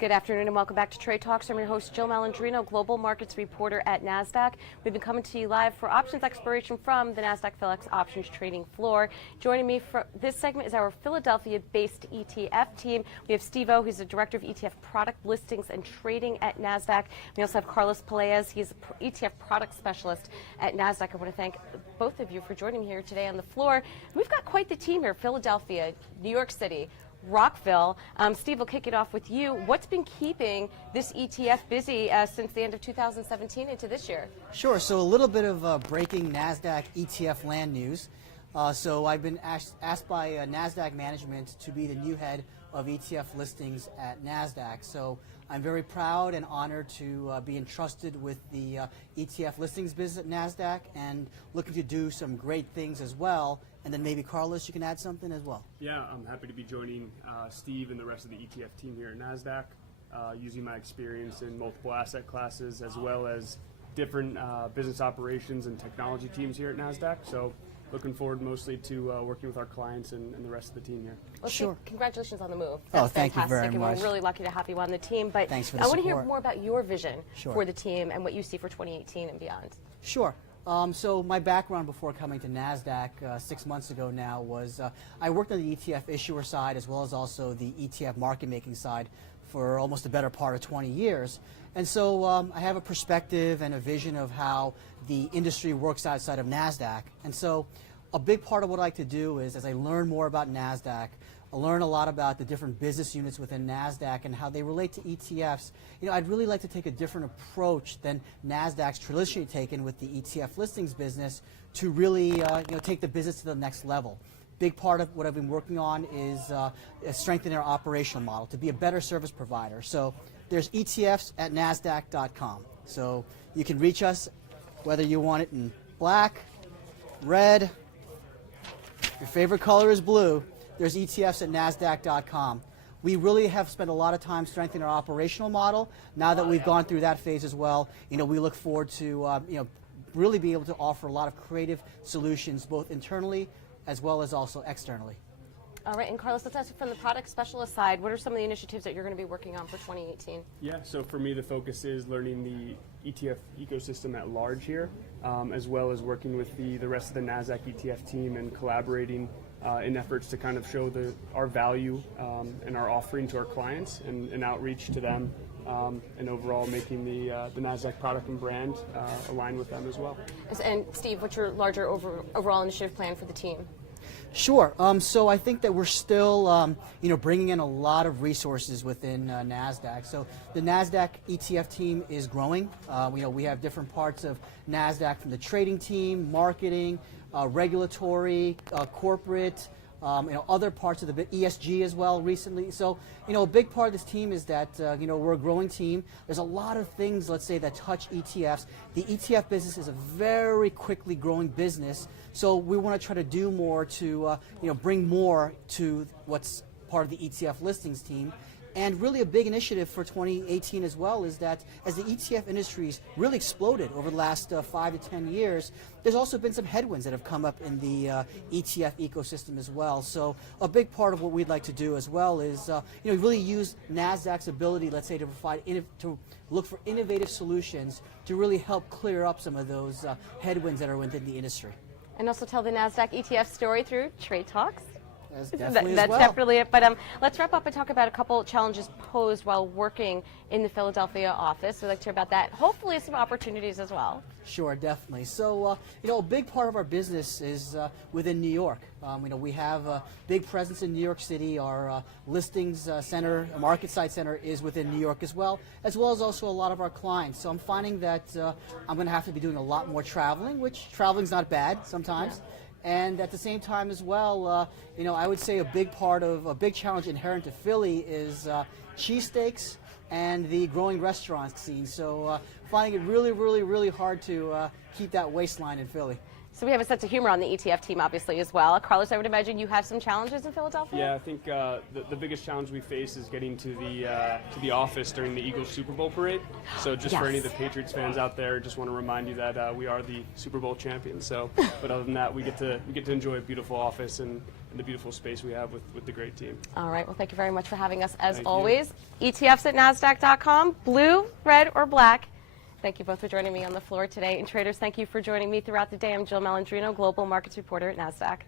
Good afternoon and welcome back to Trade Talks. I'm your host, Jill Malandrino, Global Markets Reporter at Nasdaq. We've been coming to you live for options expiration from the Nasdaq PHLX options trading floor. Joining me for this segment is our Philadelphia-based ETF team. We have Steve O, who's the Director of ETF Product Listings and Trading at Nasdaq. We also have Carlos Pelaez. He's an ETF Product Specialist at Nasdaq. I want to thank both of you for joining me here today on the floor. We've got quite the team here: Philadelphia, New York City, Rockville. Steve, we'll kick it off with you. What's been keeping this ETF busy since the end of 2017 into this year? Sure. So a little bit of breaking Nasdaq ETF land news. So I've been asked by Nasdaq management to be the new head of ETF listings at Nasdaq. So I'm very proud and honored to be entrusted with the ETF listings business at Nasdaq and looking to do some great things as well. And then maybe, Carlos, you can add something as well. Yeah, I'm happy to be joining Steve and the rest of the ETF team here at Nasdaq, using my experience in multiple asset classes as well as different business operations and technology teams here at Nasdaq. So looking forward mostly to working with our clients and the rest of the team here. Well, Sure. Steve, congratulations on the move. That's fantastic, thank you very and much. we're really lucky to have you on the team. But Thanks for the I want to hear support. more about your vision Sure. for the team and what you see for 2018 and beyond. Sure. So my background before coming to Nasdaq 6 months ago now was I worked on the ETF issuer side as well as also the ETF market making side for almost the better part of 20 years. And so I have a perspective and a vision of how the industry works outside of Nasdaq. And so a big part of what I like to do is, as I learn more about Nasdaq, I learn a lot about the different business units within Nasdaq and how they relate to ETFs. You know, I'd really like to take a different approach than Nasdaq's traditionally taken with the ETF listings business to really take the business to the next level. Big part of what I've been working on is strengthening our operational model to be a better service provider. So there's ETFs at Nasdaq.com. So you can reach us whether you want it in black, red, your favorite color is blue. There's ETFs at Nasdaq.com. We really have spent a lot of time strengthening our operational model. Now that we've gone through that phase as well, we look forward to really be able to offer a lot of creative solutions both internally as well as also externally. All right, and Carlos, let's ask you from the product specialist side, what are some of the initiatives that you're going to be working on for 2018? Yeah, so for me the focus is learning the ETF ecosystem at large here, as well as working with the rest of the Nasdaq ETF team and collaborating in efforts to kind of show our value and our offering to our clients and outreach to them, and overall making the Nasdaq product and brand align with them as well. And Steve, what's your larger overall initiative plan for the team? Sure. So I think that we're still, bringing in a lot of resources within Nasdaq. So the Nasdaq ETF team is growing. We have different parts of Nasdaq from the trading team, marketing, regulatory, corporate, other parts of the ESG as well recently. So, a big part of this team is that, we're a growing team. There's a lot of things, let's say, that touch ETFs. The ETF business is a very quickly growing business. So we want to try to do more to, bring more to what's part of the ETF listings team. And really a big initiative for 2018 as well is that as the ETF industry's really exploded over the last 5 to 10 years, there's also been some headwinds that have come up in the ETF ecosystem as well. So a big part of what we'd like to do as well is really use Nasdaq's ability, let's say, to provide to look for innovative solutions to really help clear up some of those headwinds that are within the industry. And also tell the Nasdaq ETF story through Trade Talks. That's Definitely it. But let's wrap up and talk about a couple challenges posed while working in the Philadelphia office. We'd like to hear about that. Hopefully some opportunities as well. Sure, definitely. So, a big part of our business is within New York. We have a big presence in New York City. Our listings center, market site center is within New York as well as also a lot of our clients. So I'm finding that I'm going to have to be doing a lot more traveling, which traveling's not bad sometimes. Yeah. And at the same time as well, I would say a big challenge inherent to Philly is cheesesteaks and the growing restaurant scene. So finding it really, really, really hard to keep that waistline in Philly. So we have a sense of humor on the ETF team, obviously, as well. Carlos, I would imagine you have some challenges in Philadelphia? Yeah, I think the biggest challenge we face is getting to the office during the Eagles Super Bowl parade. So just for any of the Patriots fans out there, just want to remind you that we are the Super Bowl champions. So, but other than that, we get to enjoy a beautiful office and the beautiful space we have with the great team. All right. Well, thank you very much for having us as Thank you. always. ETFs at Nasdaq.com, blue, red, or black. Thank you both for joining me on the floor today. And traders, thank you for joining me throughout the day. I'm Jill Malandrino, Global Markets Reporter at Nasdaq.